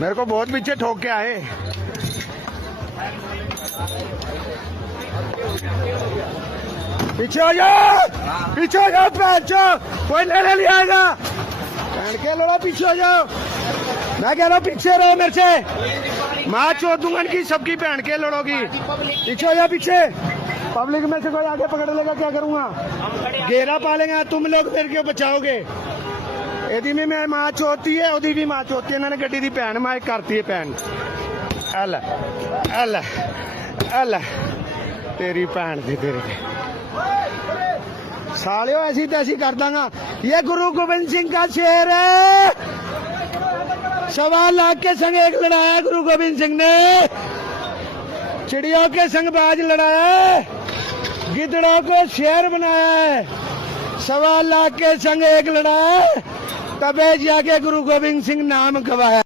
मेरे को बहुत पीछे ठोक के आए। पीछे हो जाओ, पीछे हो जाओ, पैंचो कोई लेने नहीं आएगा। पहन के लड़ो, पीछे हो जाओ। मैं कह रहा हूँ पीछे रहो मेरे से, माँ चोद दूंगा इनकी सबकी। पहन के लड़ोगी, पीछे हो जाओ, पीछे। पब्लिक में से कोई आगे पकड़ लेगा क्या करूंगा? घेरा पालेंगे, तुम लोग मेरे को बचाओगे। यदि में मैं माँ चोती है, ओदी भी माँ चोती है। इन्होंने गड्डी दी भैन माँ करती है भैन। अल अल अल तेरी भैन दी तेरे सालियो, ऐसी तैसी कर दांगा। ये गुरु गोविंद सिंह का शेर है। 1.25 लाख के संग एक लड़ाया गुरु गोविंद सिंह ने। चिड़ियों के संग बाज लड़ाया है, गिदड़ों को शेर बनाया है। 1.25 लाख के संग एक लड़ाया है, तबे जाके गुरु गोविंद सिंह नाम गवाया।